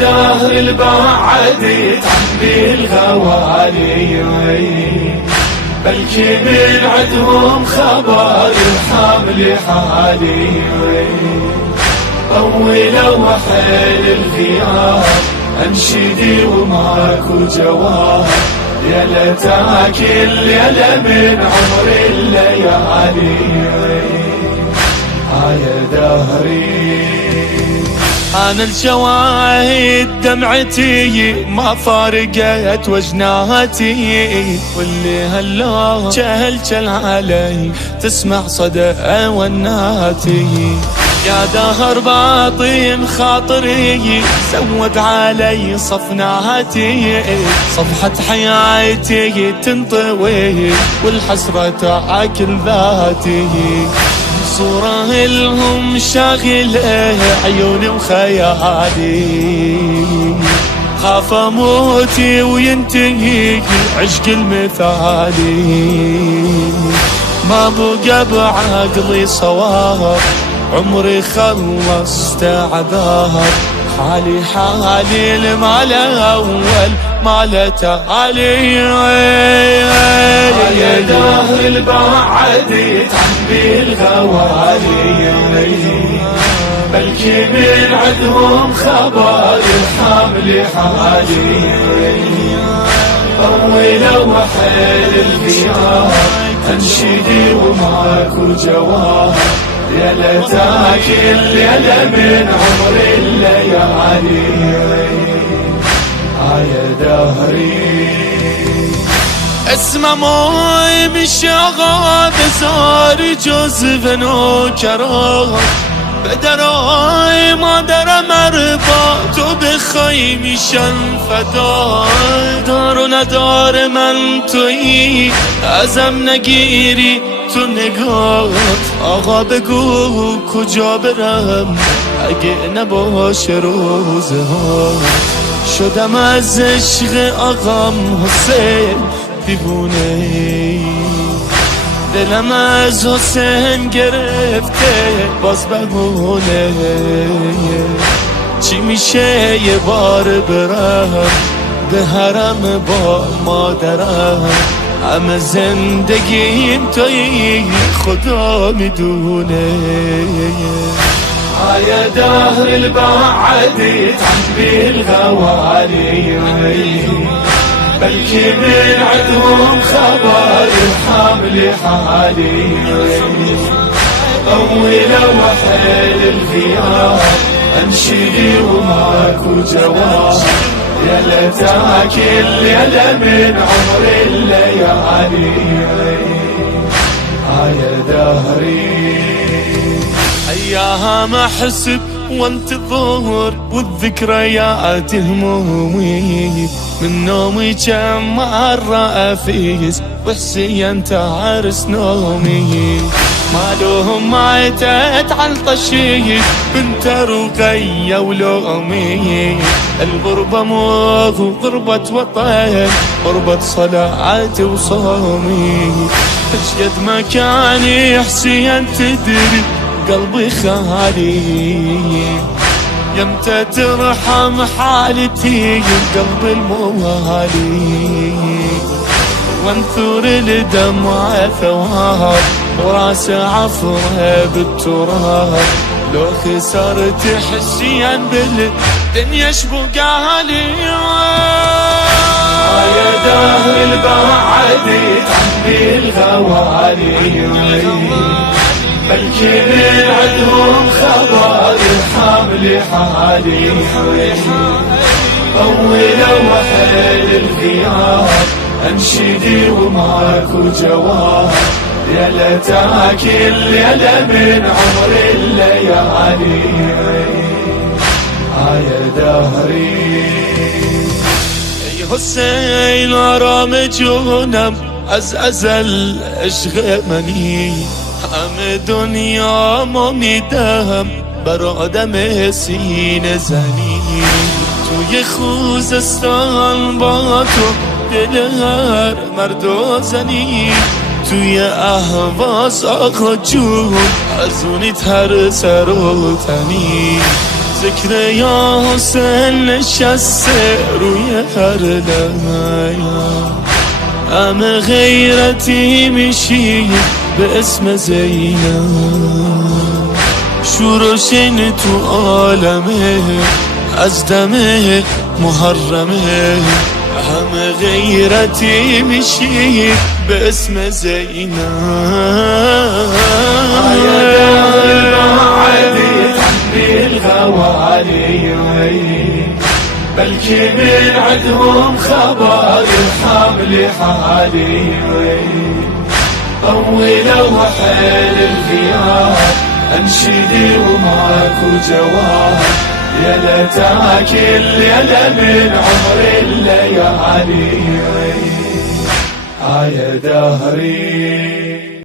دهر البعد تعبي الغوالي، بلكي من عدهم خبر حامل حالي. طولوا وحيل الغياب انشدي وماكو جواب، يا لتاك الليلة من عمر الليالي. يا دهري أنا الشواهد دمعتي ما فارقت وجناتي، واللي هلا جهل علي تسمع صدى وناتي. يا دهر باطن خاطري سود علي صفناتي، صفحة حياتي تنطوي والحسرة تاكل ذاتي. صورة لهم شاغلة عيوني وخيالي، خاف اموتي وينتهي عشق المثالي. ما بقى بعقلي صواب عمري خلصت عذاب، حالي حالي المال اول مال تالي. يا دهر البعد تعبي الغوالي، بلكي من عدهم خبر حامل حالي. طولوا وحيل الغياب انشدي وماكو جواب، يا لتاك الليلة من عمر الليالي. يا دهري اسمع موي بالشغاب صار جوزف نوكرا، بدراي ما در مرباط بخيمي شنفتا. دار ندار من تویی ازم نگیری تو نگات، آقا بگو کجا برم اگه نباشه روزها. شدم از عشق آقام حسین دیوونه، دلم از حسین گرفته باز بهونه. چی میشه یه بار برم به حرم با مادرم، همه زندگیم تویی خدا میدونه. يا دهر البعد تعبي الغوالي، بلكي من عدهم خبر حامل حالي. طولوا وحيل الغياب انشدي وماكو جواب، يا لتاك الليلة من عمر الليالي. يا دهري ايام احسب وانتظر والذكريات همومي، من نومي كم مرة افيز وحسي انت عرس نومي. مالوهم ماتت عن طشيت بنت رقية ولومي. الغربة مو غربة وطن، غربة صلاة وصومي. اشقد ما كان حسين تدري قلبي خالي، يمتى ترحم حالتي قلب الموالي. وانثر الدمع ثواب وراس عفره بالتراب، لو خسرت حسيا بالدنيا شبقالي. يا دهر البعد تعبي الغوالي، بلكي من عدهم خبر حامل حالي. طولوا وحيل الغياب انشدي وماكو جواب، يا لتاك الليلة من عمر الليالي. يا دهري حسين رام جونم از ازل عشق منی، همه دنیا ما میدم بر آدم سینه زنی. توی خوزستان با تو دل هر مرد و زنی، توی اهواز آقا جون از اونی تر سر و تنی. ذکر یا حسین نشسته روی هر لحظه، همه غیرتی میشی به اسم زینب. شور و شین تو عالمه از دم محرمه، همه غیرتی میشی به اسم زینب. بلكي من عدهم خبر حامل حالي، طولوا حيل الغياب انشدي وماكو جواب، يا لا تاكل يا لا من عمر الليالي، هاي دهري